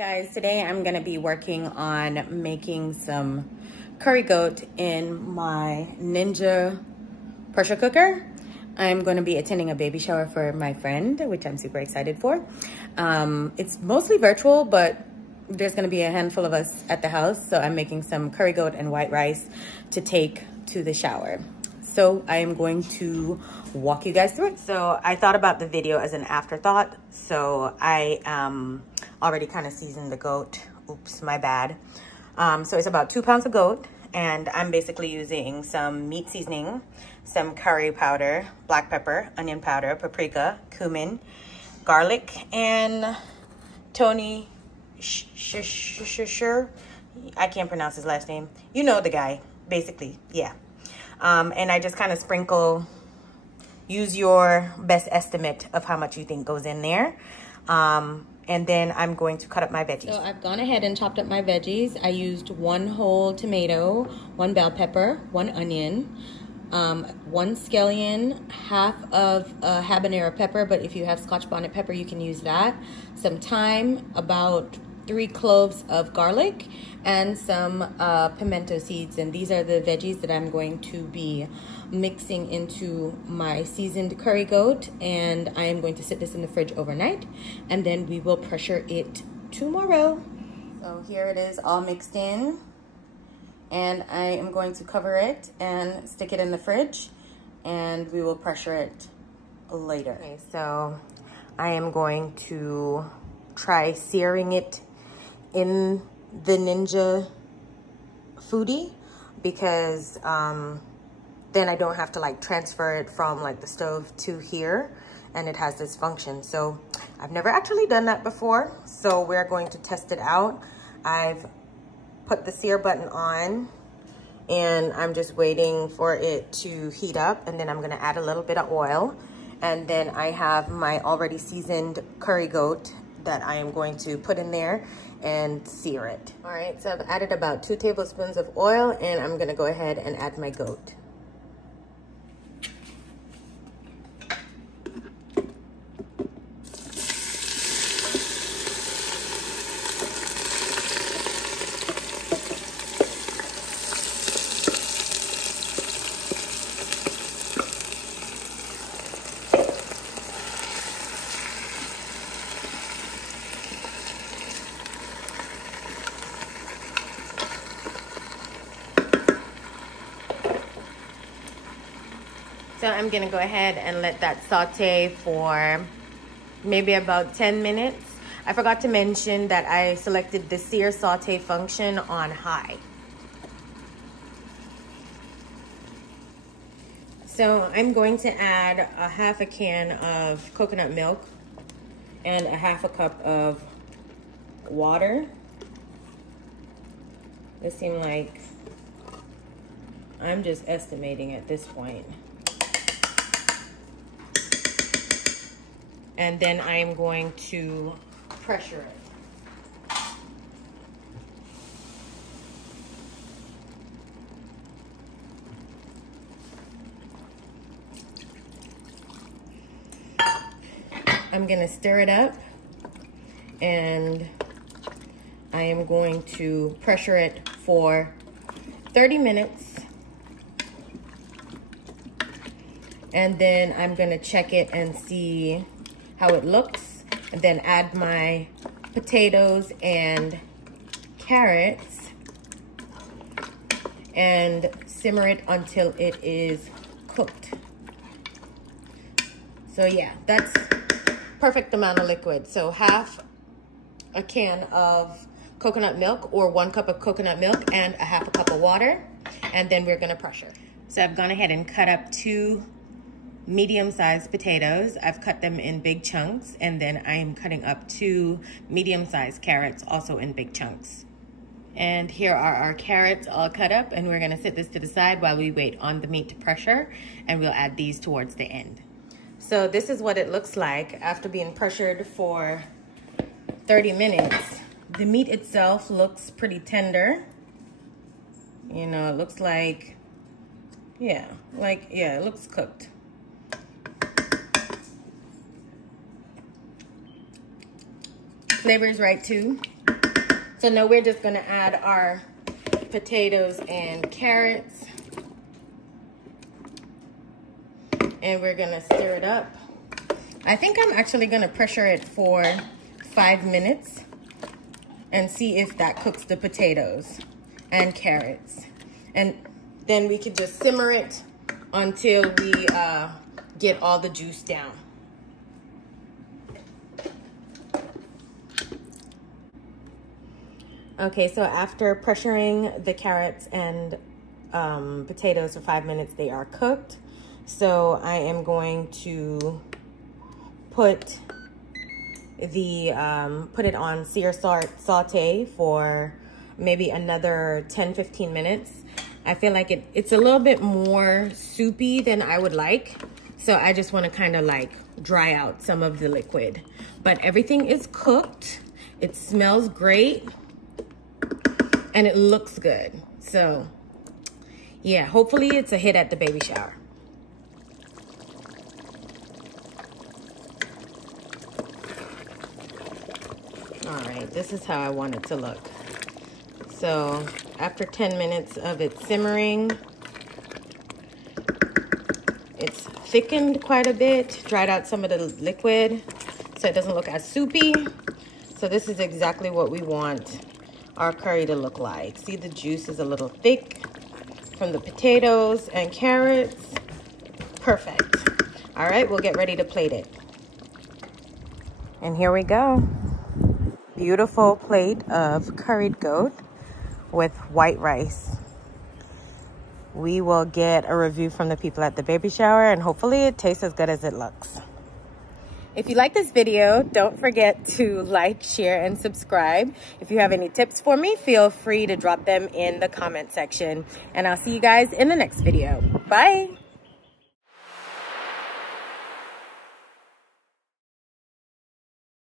Guys, today I'm gonna be working on making some curry goat in my Ninja pressure cooker. I'm going to be attending a baby shower for my friend, which I'm super excited for. It's mostly virtual, but there's going to be a handful of us at the house, so I'm making some curry goat and white rice to take to the shower. So I am going to walk you guys through it. So I thought about the video as an afterthought, so I already kind of seasoned the goat. Oops, my bad. So it's about 2 pounds of goat, and I'm basically using some meat seasoning, some curry powder, black pepper, onion powder, paprika, cumin, garlic, and Tony Chachere. I can't pronounce his last name. You know the guy, basically, yeah. And I just kind of sprinkle, use your best estimate of how much you think goes in there. And then I'm going to cut up my veggies. So I've gone ahead and chopped up my veggies. I used 1 whole tomato, 1 bell pepper, 1 onion, 1 scallion, half of a habanero pepper, but if you have Scotch bonnet pepper, you can use that. Some thyme, about 3 cloves of garlic, and some pimento seeds. And these are the veggies that I'm going to be mixing into my seasoned curry goat, and I am going to sit this in the fridge overnight, and then we will pressure it tomorrow. So here it is all mixed in, and I am going to cover it and stick it in the fridge, and we will pressure it later. Okay, so I am going to try searing it in the Ninja Foodi, because then I don't have to like transfer it from like the stove to here, and it has this function. So I've never actually done that before, so we're going to test it out. I've put the sear button on, and I'm just waiting for it to heat up, and then I'm gonna add a little bit of oil, and then I have my already seasoned curry goat that I am going to put in there and sear it. All right, so I've added about 2 tablespoons of oil, and I'm gonna go ahead and add my goat. So I'm gonna go ahead and let that saute for maybe about 10 minutes. I forgot to mention that I selected the sear saute function on high. So I'm going to add a half a can of coconut milk and a half a cup of water. It seemed like I'm just estimating at this point. And then I'm going to pressure it. I'm gonna stir it up, and I am going to pressure it for 30 minutes. And then I'm gonna check it and see how it looks, and then add my potatoes and carrots and simmer it until it is cooked. So yeah, that's perfect amount of liquid. So half a can of coconut milk, or 1 cup of coconut milk, and a half a cup of water, and then we're gonna pressure. So I've gone ahead and cut up 2 medium-sized potatoes. I've cut them in big chunks, and then I'm cutting up 2 medium-sized carrots, also in big chunks. And here are our carrots all cut up, and we're gonna sit this to the side while we wait on the meat to pressure, and we'll add these towards the end. So this is what it looks like after being pressured for 30 minutes. The meat itself looks pretty tender. You know, it looks like, yeah, it looks cooked. Flavor is right too. So now we're just gonna add our potatoes and carrots. And we're gonna stir it up. I think I'm actually gonna pressure it for 5 minutes and see if that cooks the potatoes and carrots. And then we can just simmer it until we get all the juice down. Okay, so after pressuring the carrots and potatoes for 5 minutes, they are cooked. So I am going to put it on sear saute for maybe another 10-15 minutes. I feel like it's a little bit more soupy than I would like. So I just want to kind of like dry out some of the liquid. But everything is cooked. It smells great. And it looks good. So yeah, hopefully it's a hit at the baby shower. All right, this is how I want it to look. So after 10 minutes of it simmering, it's thickened quite a bit, dried out some of the liquid, so it doesn't look as soupy. So this is exactly what we want our curry to look like. See, the juice is a little thick from the potatoes and carrots. Perfect. All right, we'll get ready to plate it. And here we go. Beautiful plate of curried goat with white rice. We will get a review from the people at the baby shower, and hopefully it tastes as good as it looks. If you like this video, don't forget to like, share, and subscribe. If you have any tips for me, feel free to drop them in the comment section. And I'll see you guys in the next video. Bye.